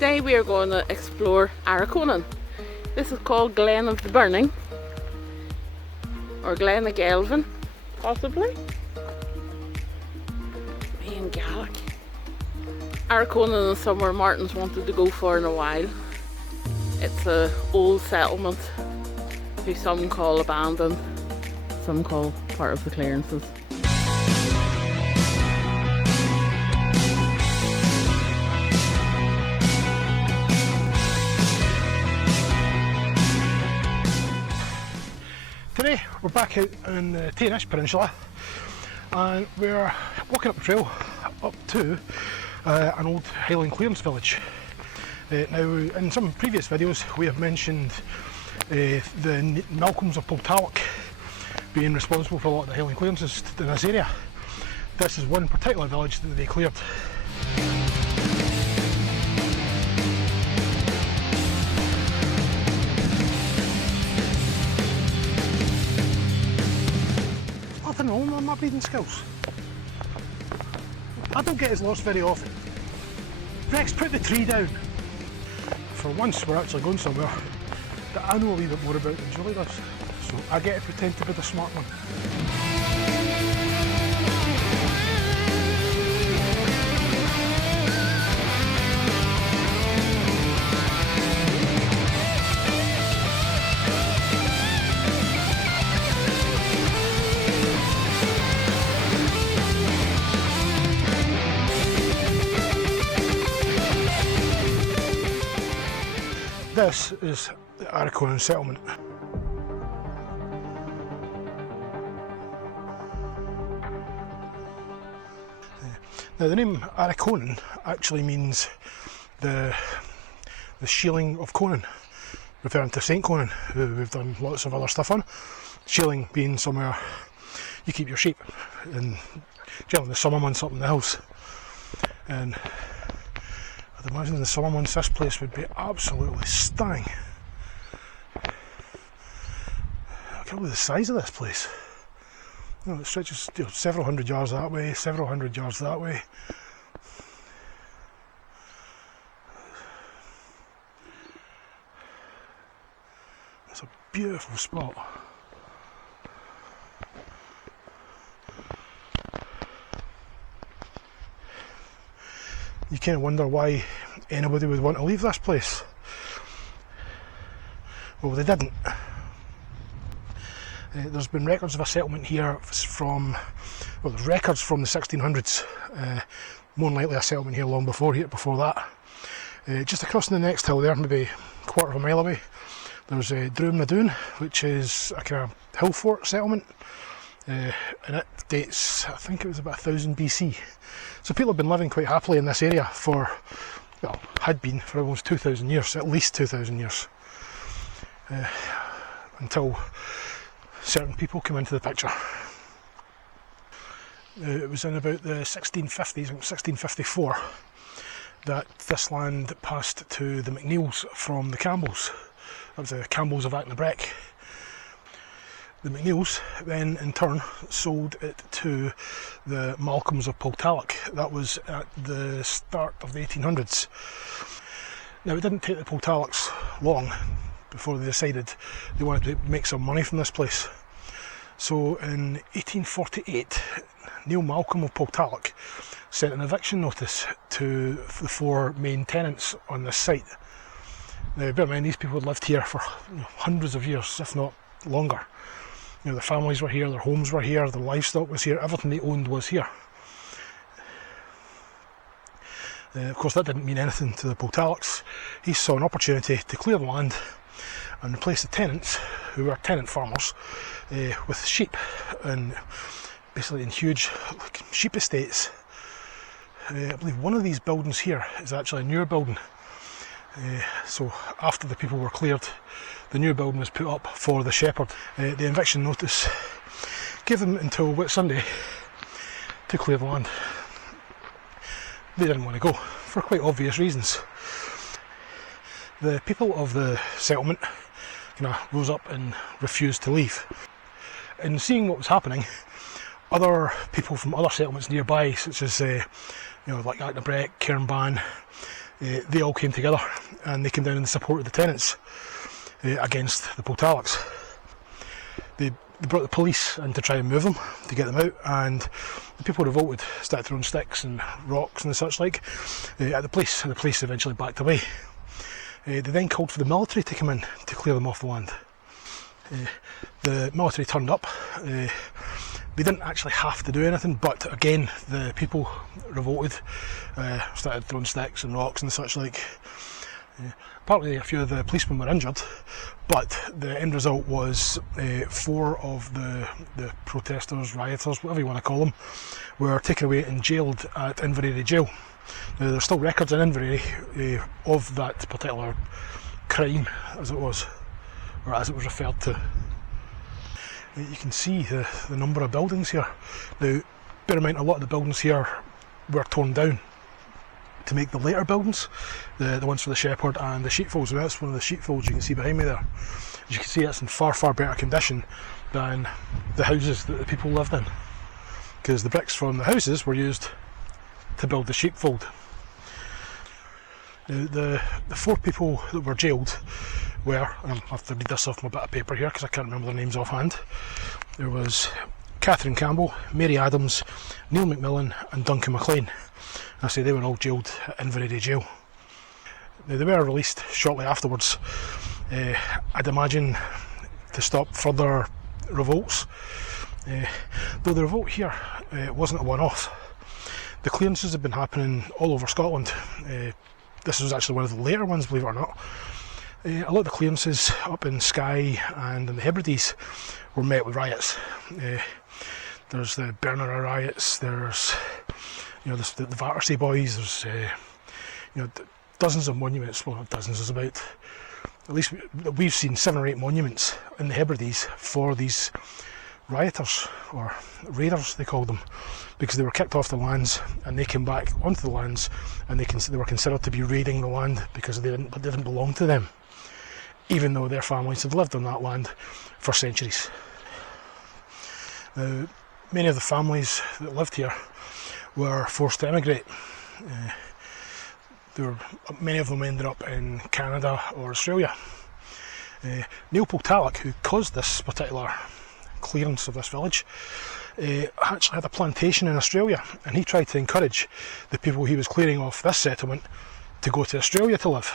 Today we are going to explore Arichonan. This is called Glen of the Burning, or Glen of Gelvin, possibly. Me and Gaelic. Arichonan is somewhere Martin's wanted to go for in a while. It's an old settlement who some call abandoned, some call part of the clearances. Today we're back out in the Tainish Peninsula and we're walking up the trail up to an old highland clearance village. Now, in some previous videos we have mentioned the Malcolms of Poltalloch being responsible for a lot of the highland clearances in this area. This is one particular village that they cleared. Nothing wrong with my breathing skills. I don't get as lost very often. Rex, put the tree down. For once we're actually going somewhere that I know a little bit more about than Julie does. So I get to pretend to be the smart one. This is the Arichonan settlement. Now the name Arichonan actually means the shieling of Conan, referring to Saint Conan, who we've done lots of other stuff on. Shieling being somewhere you keep your sheep, and generally in the summer months up in the hills. And I'd imagine in the summer months this place would be absolutely stunning. I can't believe the size of this place. You know, it stretches several hundred yards that way, several hundred yards that way. It's a beautiful spot. You kind of wonder why anybody would want to leave this place. Well, they didn't. There's been records of a settlement here from, well, there's records from the 1600s. More than likely a settlement here long before that. Just across the next hill there, maybe a quarter of a mile away, there's Drwm na Dún, which is a kind of hill fort settlement. And it dates, I think it was about 1000 BC. So people have been living quite happily in this area for, well, had been for almost 2000 years, at least 2000 years. Until certain people come into the picture. It was in about the 1650s, 1654, that this land passed to the MacNeils from the Campbells. That was the Campbells of Knapdale. The MacNeils then in turn sold it to the Malcolms of Poltalloch. That was at the start of the 1800s. Now it didn't take the Poltallochs long before they decided they wanted to make some money from this place. So in 1848, Neil Malcolm of Poltalloch sent an eviction notice to the 4 main tenants on this site. Now bear in mind, these people had lived here for hundreds of years, if not longer. You know, their families were here, their homes were here, their livestock was here, everything they owned was here. Of course that didn't mean anything to the Poltallochs. He saw an opportunity to clear the land and replace the tenants, who were tenant farmers, with sheep, and basically in huge sheep estates. I believe one of these buildings here is actually a newer building. So after the people were cleared, the new building was put up for the shepherd. The eviction notice gave them until Whitsunday to clear the land. They didn't want to go, for quite obvious reasons. The people of the settlement kind of rose up and refused to leave. And seeing what was happening, other people from other settlements nearby, such as like Knapdale, Cairnban, they all came together and they came down in the support of the tenants against the Potalacs. They brought the police in to try and move them, to get them out, and the people revolted, started throwing sticks and rocks and such like at the police, and the police eventually backed away. They then called for the military to come in to clear them off the land. The military turned up. They didn't actually have to do anything, but again the people revolted, started throwing sticks and rocks and such like. Partly a few of the policemen were injured, but the end result was 4 of the protesters, rioters, whatever you want to call them, were taken away and jailed at Inverary Jail. Now, there's still records in Inverary of that particular crime, as it was, or as it was referred to. You can see the number of buildings here. Now, bear in mind, a lot of the buildings here were torn down to make the later buildings, the ones for the shepherd and the sheepfolds. And that's one of the sheepfolds you can see behind me there. As you can see, it's in far better condition than the houses that the people lived in, because the bricks from the houses were used to build the sheepfold. Now, the 4 people that were jailed were, and I have to read this off my bit of paper here because I can't remember their names offhand. There was Catherine Campbell, Mary Adams, Neil McMillan and Duncan MacLean. I say they were all jailed at Inverary Jail. Now, they were released shortly afterwards, I'd imagine to stop further revolts. Though the revolt here wasn't a one-off. The clearances have been happening all over Scotland. This was actually one of the later ones, believe it or not. A lot of the clearances up in Skye and in the Hebrides were met with riots. There's the Bernera riots, there's the Battersea Boys, there's dozens of monuments, well not dozens, there's about, at least we've seen 7 or 8 monuments in the Hebrides for these rioters, or raiders they called them, because they were kicked off the lands and they came back onto the lands, and they were considered to be raiding the land because they didn't belong to them, even though their families had lived on that land for centuries. Now, many of the families that lived here were forced to emigrate. Many of them ended up in Canada or Australia. Neil Potalac, who caused this particular clearance of this village, actually had a plantation in Australia, and he tried to encourage the people he was clearing off this settlement to go to Australia to live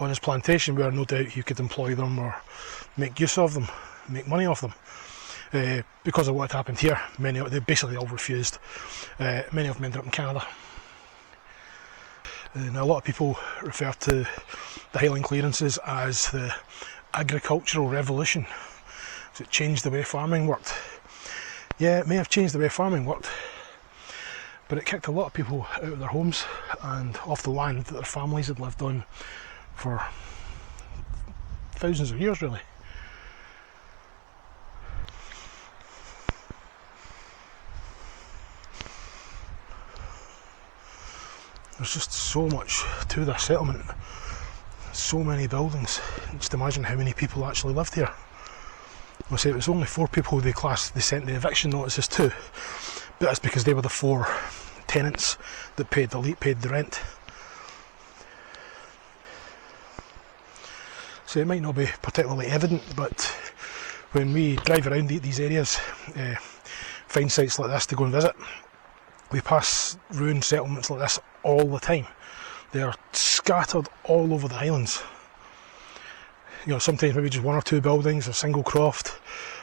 on his plantation, where no doubt he could employ them or make use of them, make money off them. Because of what had happened here, they basically all refused. Many of them ended up in Canada. Now, a lot of people refer to the Highland clearances as the agricultural revolution. So it changed the way farming worked. Yeah, it may have changed the way farming worked, but it kicked a lot of people out of their homes and off the land that their families had lived on for thousands of years, really. There's just so much to this settlement, so many buildings. Just imagine how many people actually lived here. I'll say it was only 4 people they sent the eviction notices to, but that's because they were the 4 tenants that paid the rent. So it might not be particularly evident, but when we drive around these areas, find sites like this to go and visit, we pass ruined settlements like this all the time. They are scattered all over the Highlands. Sometimes maybe just 1 or 2 buildings, a single croft,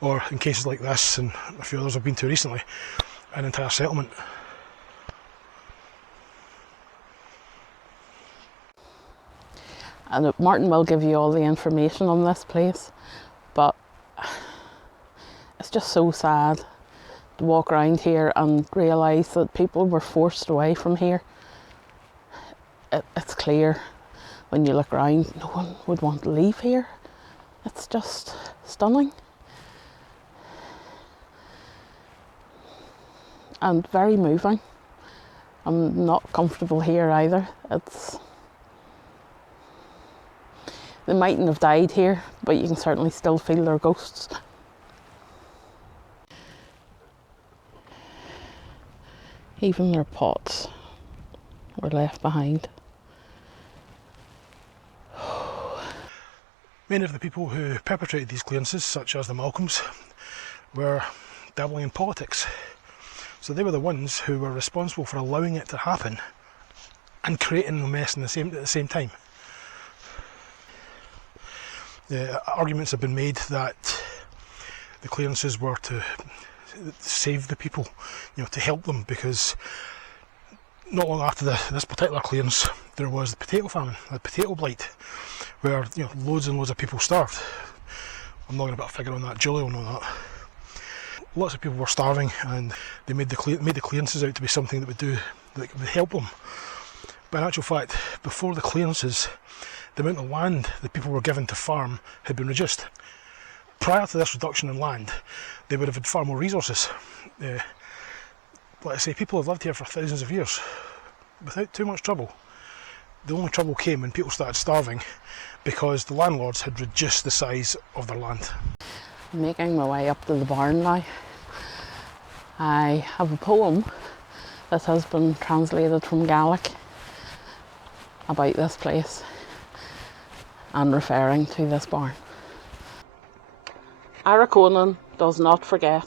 or in cases like this and a few others I've been to recently, an entire settlement. And Martin will give you all the information on this place, but it's just so sad to walk around here and realise that people were forced away from here. It's clear when you look around, no one would want to leave here. It's just stunning. And very moving. I'm not comfortable here either. They mightn't have died here, but you can certainly still feel their ghosts. Even their pots were left behind. Many of the people who perpetrated these clearances, such as the Malcolms, were dabbling in politics. So they were the ones who were responsible for allowing it to happen and creating the mess at the same time. Arguments have been made that the clearances were to save the people, to help them, because not long after this particular clearance there was the potato famine, the potato blight, where loads and loads of people starved. I'm not going to put a figure on that, Julie will know that. Lots of people were starving, and they made the clearances out to be something that would help them. But in actual fact, before the clearances, the amount of land that people were given to farm had been reduced. Prior to this reduction in land, they would have had far more resources. Like I say, people have lived here for thousands of years without too much trouble. The only trouble came when people started starving because the landlords had reduced the size of their land. I'm making my way up to the barn now. I have a poem that has been translated from Gaelic about this place and referring to this barn. Arichonan does not forget.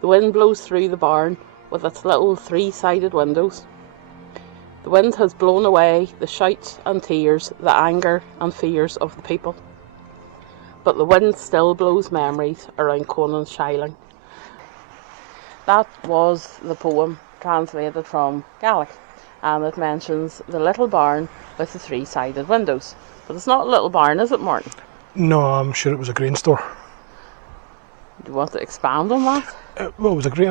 The wind blows through the barn with its little three-sided windows. The wind has blown away the shouts and tears, the anger and fears of the people. But the wind still blows memories around Conan's shieling. That was the poem translated from Gaelic, and it mentions the little barn with the three-sided windows. But it's not a little barn, is it, Martin? No, I'm sure it was a grain store. Do you want to expand on that? I'm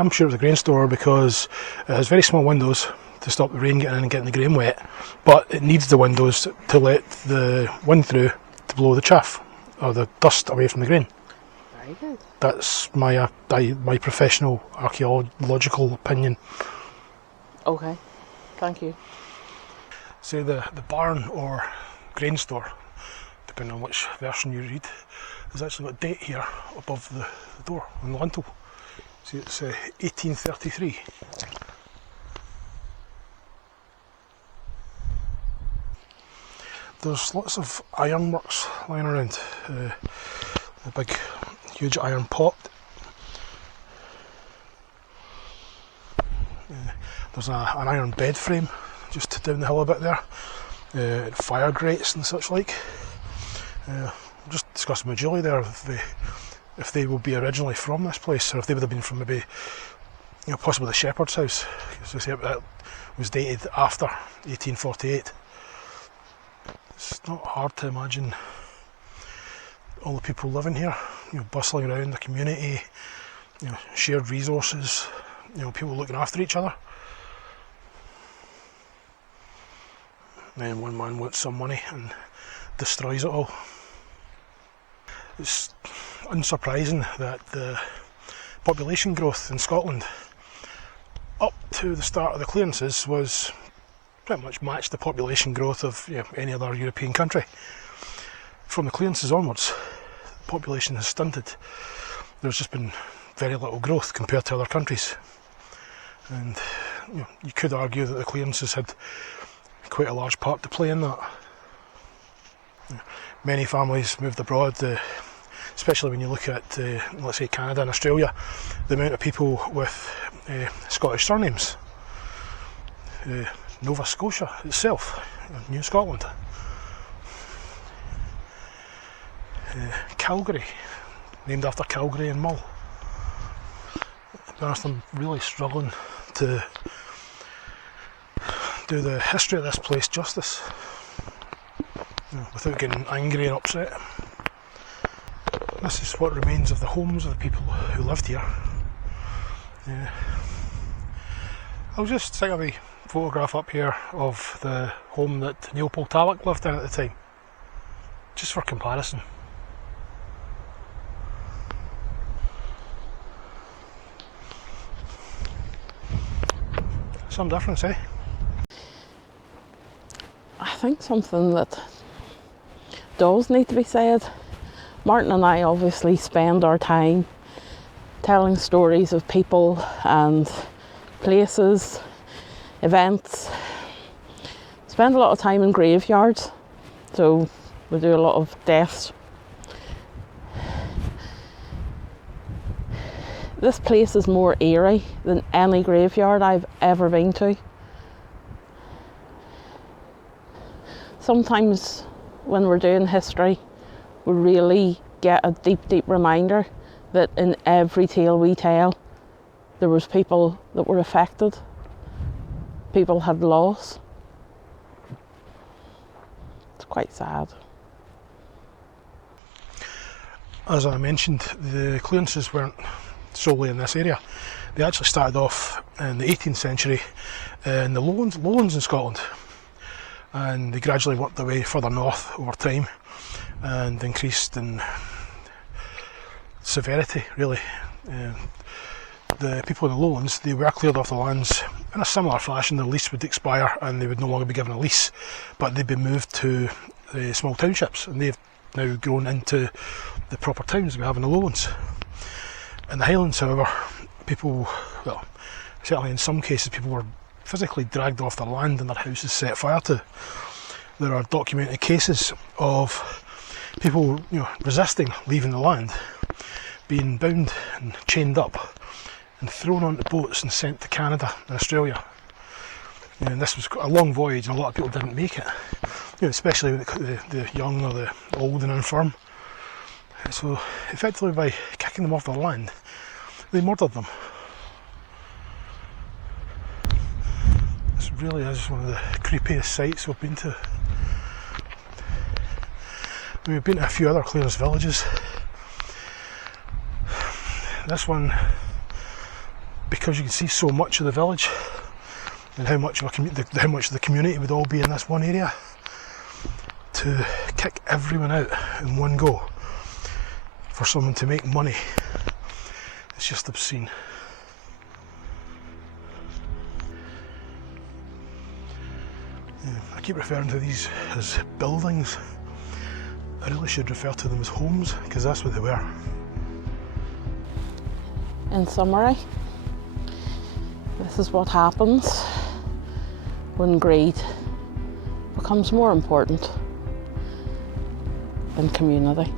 sure it was a grain store because it has very small windows to stop the rain getting in and getting the grain wet, but it needs the windows to let the wind through to blow the chaff or the dust away from the grain. Very good. That's my professional archaeological opinion. Okay, thank you. Say the barn or grain store, depending on which version you read, has actually got a date here above the door on the lintel. See, it's 1833. There's lots of ironworks lying around. A big, huge iron pot. There's an iron bed frame just down the hill a bit there. Fire grates and such like. Just discussing with Julie there if they would be originally from this place, or if they would have been from maybe, possibly the shepherd's house. So that was dated after 1848. It's not hard to imagine all the people living here, bustling around the community, shared resources, people looking after each other. And then one man wants some money and destroys it all. It's unsurprising that the population growth in Scotland up to the start of the clearances was pretty much matched the population growth of any other European country. From the clearances onwards, the population has stunted. There's just been very little growth compared to other countries, and you could argue that the clearances had quite a large part to play in that. Many families moved abroad, especially when you look at, let's say, Canada and Australia, the amount of people with Scottish surnames. Nova Scotia itself, New Scotland. Calgary, named after Calgary and Mull. To be honest, I'm really struggling to do the history of this place justice without getting angry and upset. This is what remains of the homes of the people who lived here. I'll just stick a wee photograph up here of the home that Neil Poltalloch lived in at the time, just for comparison. Some difference, eh? I think something that does need to be said. Martin and I obviously spend our time telling stories of people and places, events. Spend a lot of time in graveyards, so we do a lot of deaths This place is more eerie than any graveyard I've ever been to. Sometimes when we're doing history, we really get a deep, deep reminder that in every tale we tell, there was people that were affected. People had loss. It's quite sad. As I mentioned, the clearances weren't solely in this area. They actually started off in the 18th century in the lowlands in Scotland, and they gradually worked their way further north over time and increased in severity, really. The people in the lowlands, they were cleared off the lands in a similar fashion. The lease would expire and they would no longer be given a lease, but they'd be moved to small townships, and they've now grown into the proper towns we have in the lowlands. In the highlands, however, people, well, certainly in some cases, people were physically dragged off their land and their houses set fire to. There are documented cases of people, resisting leaving the land, being bound and chained up and thrown onto boats and sent to Canada and Australia. And this was a long voyage, and a lot of people didn't make it, especially the young or the old and infirm. So effectively, by kicking them off their land, they murdered them. This really is one of the creepiest sights we've been to. We've been to a few other clearance villages. This one, because you can see so much of the village and how much of the community would all be in this one area, to kick everyone out in one go for someone to make money, it's just obscene. I keep referring to these as buildings. I really should refer to them as homes, because that's what they were. In summary, this is what happens when greed becomes more important than community.